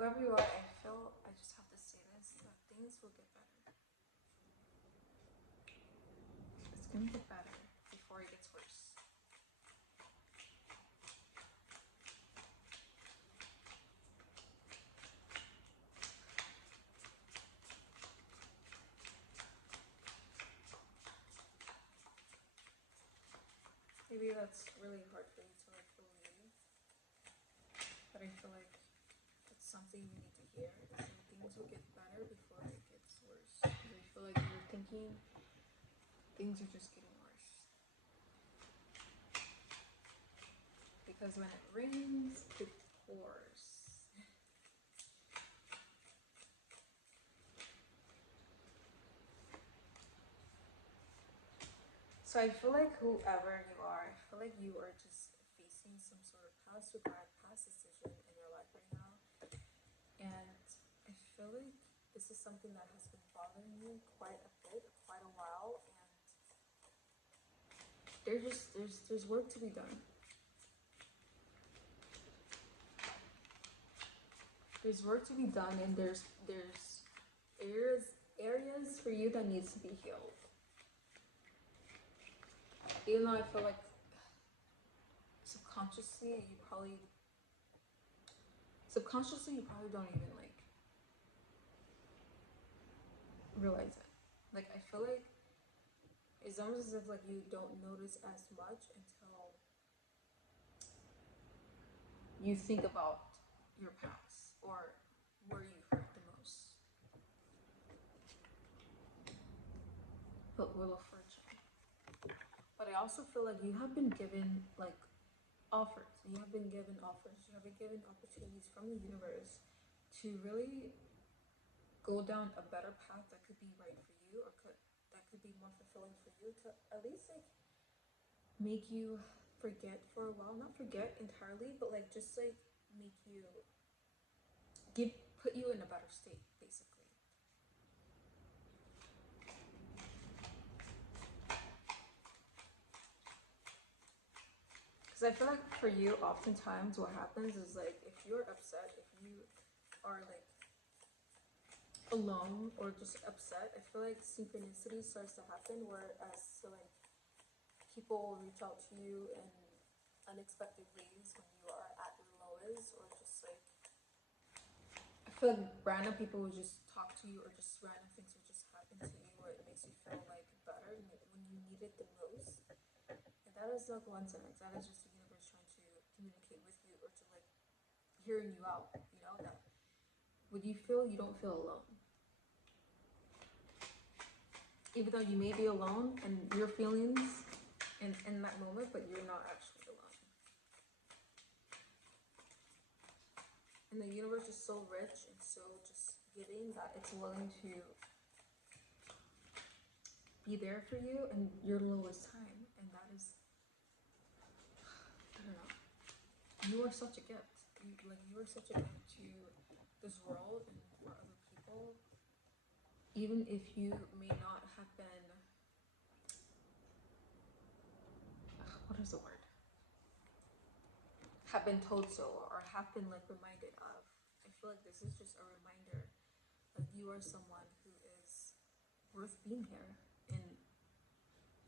Whoever you are, I feel I just have to say this, that things will get better. It's gonna get better before it gets worse. Maybe that's really hard for you to like believe, but I feel like it's something you need to hear. So things will get better before it gets worse. Because I feel like you're thinking things are just getting worse. Because when it rains, it pours. So I feel like whoever you are, I feel like you are just facing some sort of past regret, past decision in your life right now. And I feel like this is something that has been bothering you quite a bit, quite a while, and there's work to be done. There's work to be done, and there's areas for you that needs to be healed. Even though I feel like subconsciously you probably don't even like realize it. Like I feel like it's almost as if like you don't notice as much until you think about your past or where you hurt the most. But Wheel of Fortune. But I also feel like you have been given like offers. You have been given offers. You have been given opportunities from the universe to really go down a better path that could be right for you, or that could be more fulfilling for you, to at least like make you forget for a while. Not forget entirely, but like just like make you put you in a better state, basically. Because I feel like for you, oftentimes what happens is like if you're upset, if you are like alone or just upset, I feel like synchronicity starts to happen. Whereas so like people will reach out to you in unexpected ways when you are at your lowest, or just like I feel like random people will just talk to you, or just random things will just happen to you where it makes you feel like better when you need it the most. And that is no coincidence. That is just the universe trying to communicate with you, or to like hearing you out. You know that when you feel you don't feel alone. Even though you may be alone in your feelings in that moment, but you're not actually alone. And the universe is so rich and so just giving that it's willing to be there for you in your lowest time. And that is, I don't know, you are such a gift. You are such a gift to this world and for other people. Even if you may not have been, what is the word? Have been told so, or have been like reminded of. I feel like this is just a reminder that you are someone who is worth being here, and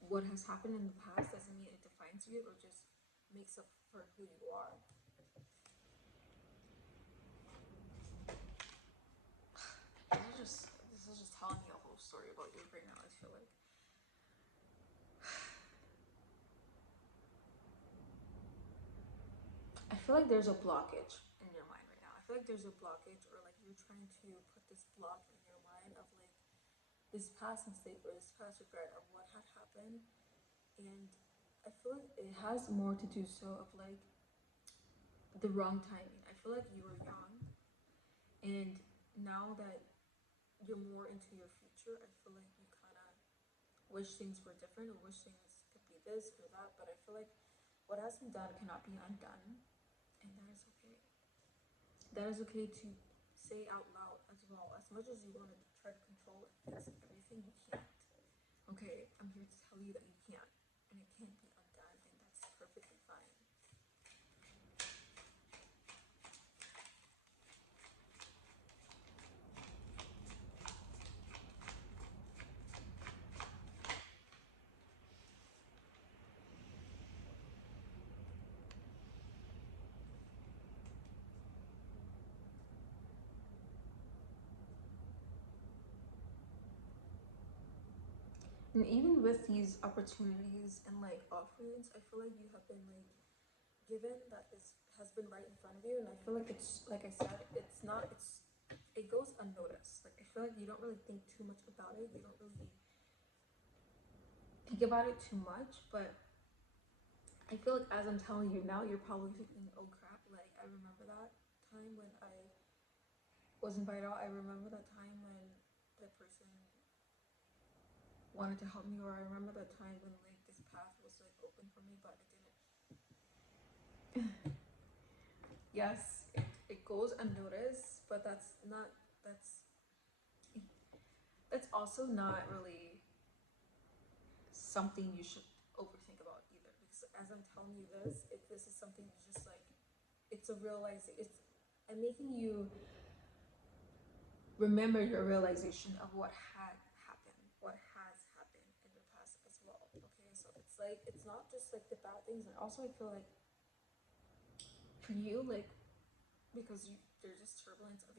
what has happened in the past doesn't mean it defines you or just makes up for who you are. This is just telling me a whole story about you right now. I feel like there's a blockage in your mind right now. I feel like there's a blockage, or like you're trying to put this block in your mind of like this past mistake or this past regret of what had happened. And I feel like it has more to do so of like the wrong timing. I feel like you were young, and now that you're more into your future, I feel like you kind of wish things were different, or wish things could be this or that. But I feel like what has been done cannot be undone, and that is okay. That is okay to say out loud as well. As much as you want to try to control and fix everything, you can't. Okay, I'm here to tell you that you can't, and it can't be undone, and that's perfectly fine. And even with these opportunities and like offerings, I feel like you have been like given that this has been right in front of you, and I feel like it's like I said, it's not it's it goes unnoticed. Like I feel like you don't really think too much about it. You don't really think about it too much, but I feel like as I'm telling you now, you're probably thinking, "Oh crap!" Like I remember that time when I was invited out. I remember that time when the person wanted to help me, or I remember that time when like this path was like open for me, but it didn't. Yes, it goes unnoticed, but that's that's also not really something you should overthink about either. Because as I'm telling you this, if this is something you just like, it's a realization. It's I'm making you remember your realization of what had happened, what has happened in the past as well. Okay, so it's like it's not just like the bad things, and also I feel like for you, like because there's just turbulence of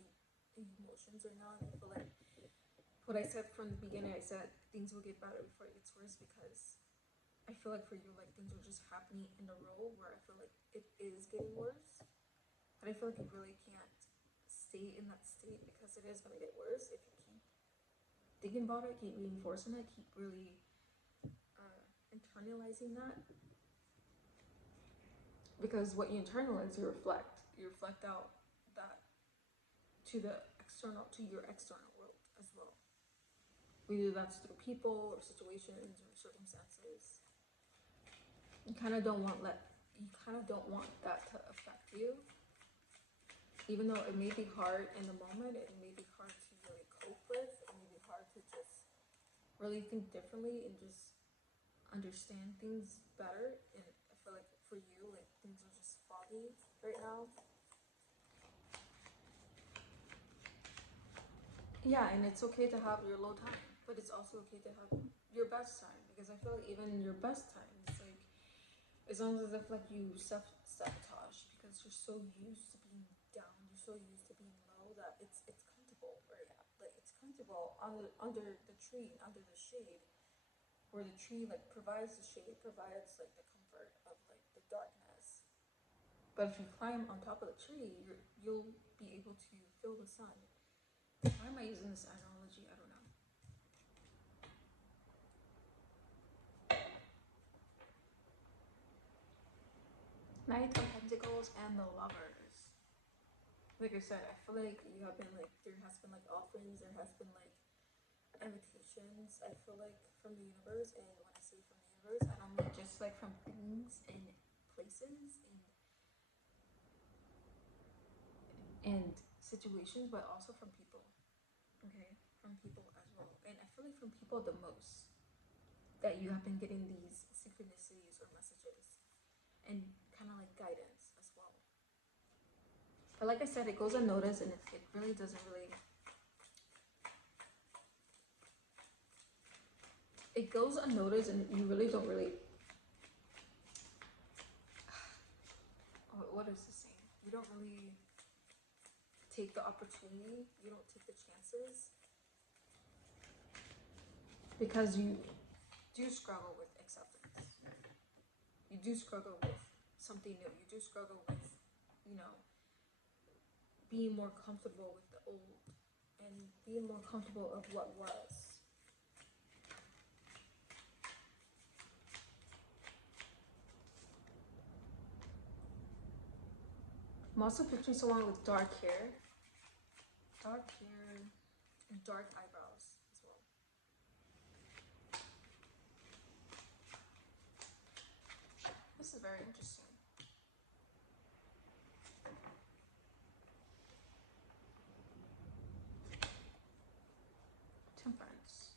emotions right now, and I feel like what I said from the beginning, I said things will get better before it gets worse because I feel like for you, like things are just happening in a row where I feel like it is getting worse, but I feel like you really can't stay in that state because it is gonna get worse if you keep thinking about it, keep reinforcing it, keep really internalizing that. Because what you internalize, you reflect out that to the external, to your external world as well. Whether that's through people or situations or circumstances. You kind of don't want that to affect you, even though it may be hard in the moment. It may be hard to really cope with. It may be hard to just really think differently and just understand things better. And I feel like for you, like things are just foggy right now. Yeah, and it's okay to have your low time, but it's also okay to have your best time because I feel like even in your best time, it's like it's almost as if like you sabotage because you're so used to being down, you're so used to being low that it's comfortable right now. Like it's comfortable under the tree, under the shade, where the tree like provides the shade, provides like the comfort of like the darkness. But if you climb on top of the tree, you'll be able to feel the sun. Why am I using this analogy? I don't know. Knight of Pentacles and the Lovers. Like I said, I feel like you have been like there has been like offerings, there has been like invitations. I feel like from the universe, and when I say from the universe, I don't mean just like from things and places and situations, but also from people. Okay, from people as well, and I feel like from people the most that you have been getting these synchronicities or messages and kind of like guidance as well. But like I said, it goes unnoticed, and it really doesn't really. It goes unnoticed, and you really don't really. What is the saying? You don't really take the opportunity. You don't take the chances because you do struggle with acceptance. You do struggle with something new. You do struggle with, you know, being more comfortable with the old and being more comfortable of what was. I'm also picturing someone with dark hair and dark eyebrows as well. This is very interesting. Temperance.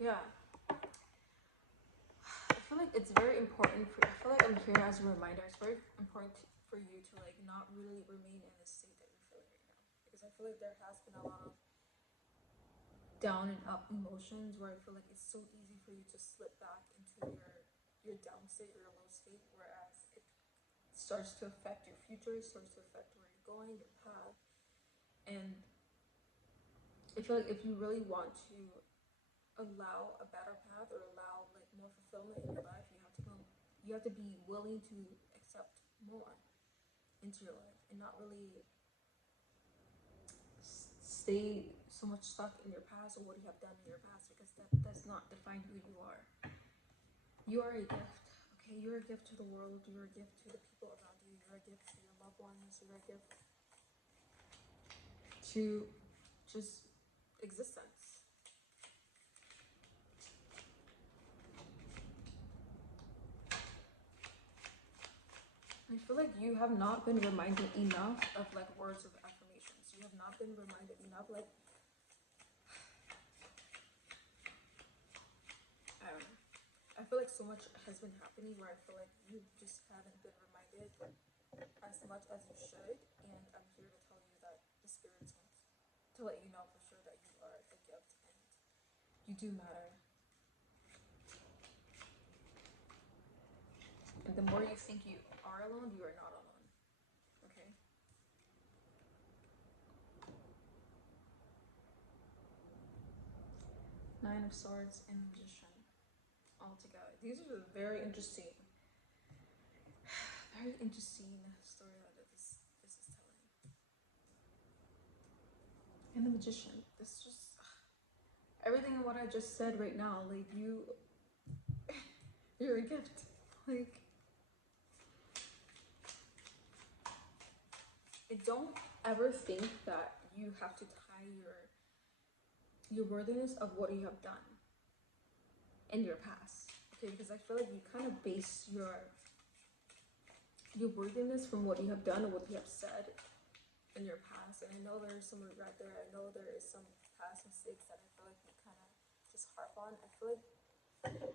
Yeah. I feel like it's very important for. I feel like I'm here as a reminder. It's very important for you to like not really remain in the state that you're feeling right now, because I feel like there has been a lot of down and up emotions where I feel like it's so easy for you to slip back into your down state or your low state, whereas it starts to affect your future, it starts to affect where you're going, your path, and I feel like if you really want to allow a better path or allow like more fulfillment in your life, you have to be willing to accept more into your life and not really stay so much stuck in your past or what you have done in your past, because that does not define who you are. You are a gift. Okay, you're a gift to the world, you're a gift to the people around you, you're a gift to your loved ones, you're a gift to just existence. I feel like you have not been reminded enough of like words of affirmations. You have not been reminded enough, like, I don't know. I feel like so much has been happening where I feel like you just haven't been reminded as much as you should. And I'm here to tell you that the spirits want to let you know for sure that you are a gift and you do matter. And the more you think you are alone, you are not alone. Okay? Nine of Swords and Magician all together. These are very interesting story that this is telling. And the Magician. This just everything what I just said right now, like you're a gift. Like I don't ever think that you have to tie your worthiness of what you have done in your past. Okay, because I feel like you kind of base your worthiness from what you have done or what you have said in your past. And I know there's some regret there. I know there is some past mistakes that I feel like you kind of just harp on. I feel like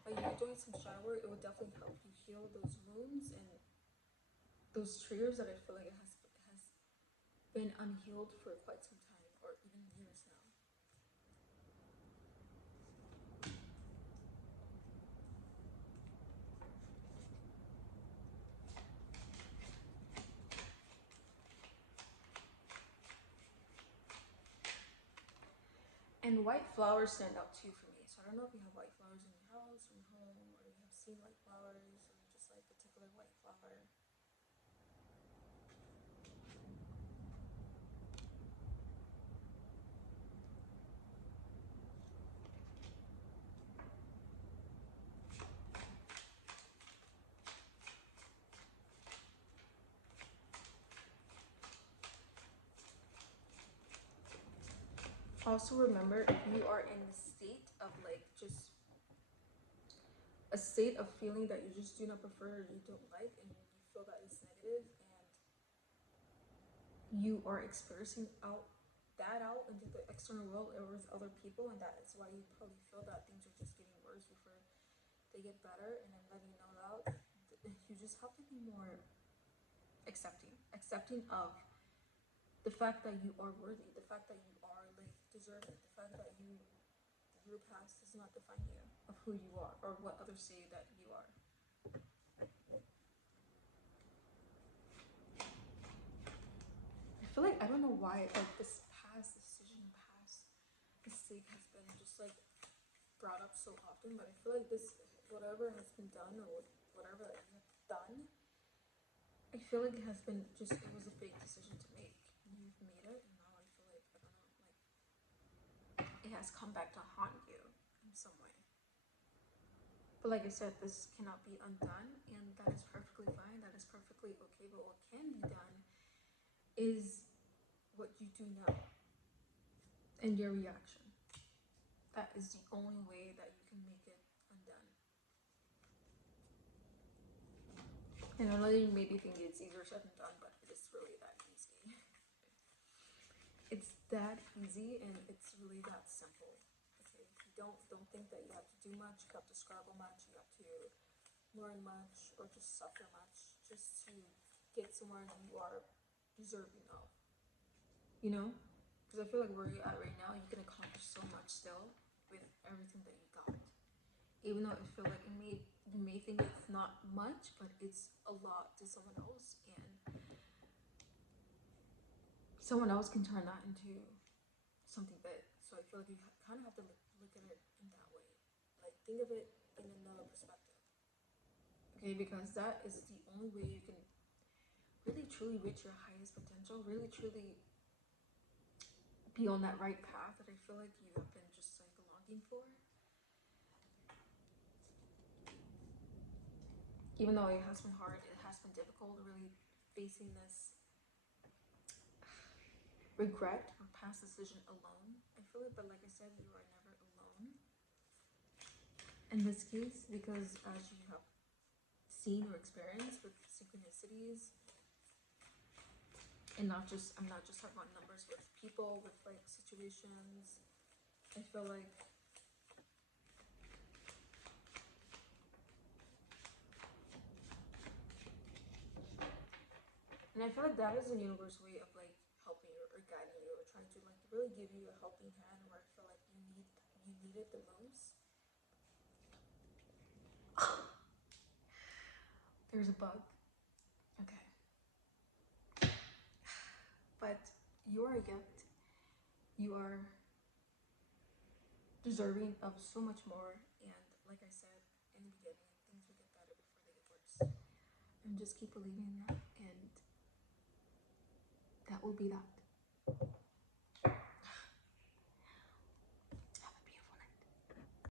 by you doing some shadow work, it will definitely help you heal those wounds and those triggers that I feel like it has been unhealed for quite some time or even years now. And white flowers stand out too for me. So I don't know if you have white flowers in your house or your home, or you have seen white flowers, or just like particular white flower. Also remember, if you are in the state of like just a state of feeling that you just do not prefer, you don't like, and you feel that it's negative, and you are experiencing out into the external world or with other people, and that is why you probably feel that things are just getting worse before they get better, and I'm letting you know that you just have to be more accepting of the fact that you are worthy, the fact that you are like deserving, the fact that your past does not define you of who you are or what others say that you are. I feel like I don't know why like this past decision, past mistake has been just like brought up so often, but I feel like this whatever has been done or whatever that you have done, I feel like it has been just it was a big decision to make. You've made it, and now I feel like I don't know, like it has come back to haunt you in some way. But like I said, this cannot be undone, and that is perfectly fine. That is perfectly okay. But what can be done is what you do now and your reaction. That is the only way that you can make it undone. And I know you maybe think it's easier said than done, but it is really that easy. It's that easy, and it's really that simple. Okay, you don't think that you have to do much, you have to struggle much, you have to learn much, or just suffer much, just to get somewhere that you are deserving of. You know, because I feel like where you're at right now, you can accomplish so much still with everything that you got. Even though I feel like you may think it's not much, but it's a lot to someone else, and someone else can turn that into something big. So I feel like you kind of have to look at it in that way. think of it in another perspective. Okay, because that is the only way you can really truly reach your highest potential, really truly be on that right path that I feel like you have been just like longing for. Even though it has been hard, it has been difficult, really facing this regret or past decision alone. I feel it, but like I said, you are never alone in this case, because as you have seen or experienced with synchronicities, and I'm not just talking about numbers, with people, with like situations, I feel like and I feel like that is the universe way of like helping you or guiding you or trying to like really give you a helping hand where I feel like you need it the most. There's a bug. Okay. But you are a gift. You are deserving of so much more, and like I said in the beginning, things will get better before they get worse. And just keep believing in that, and that will be that.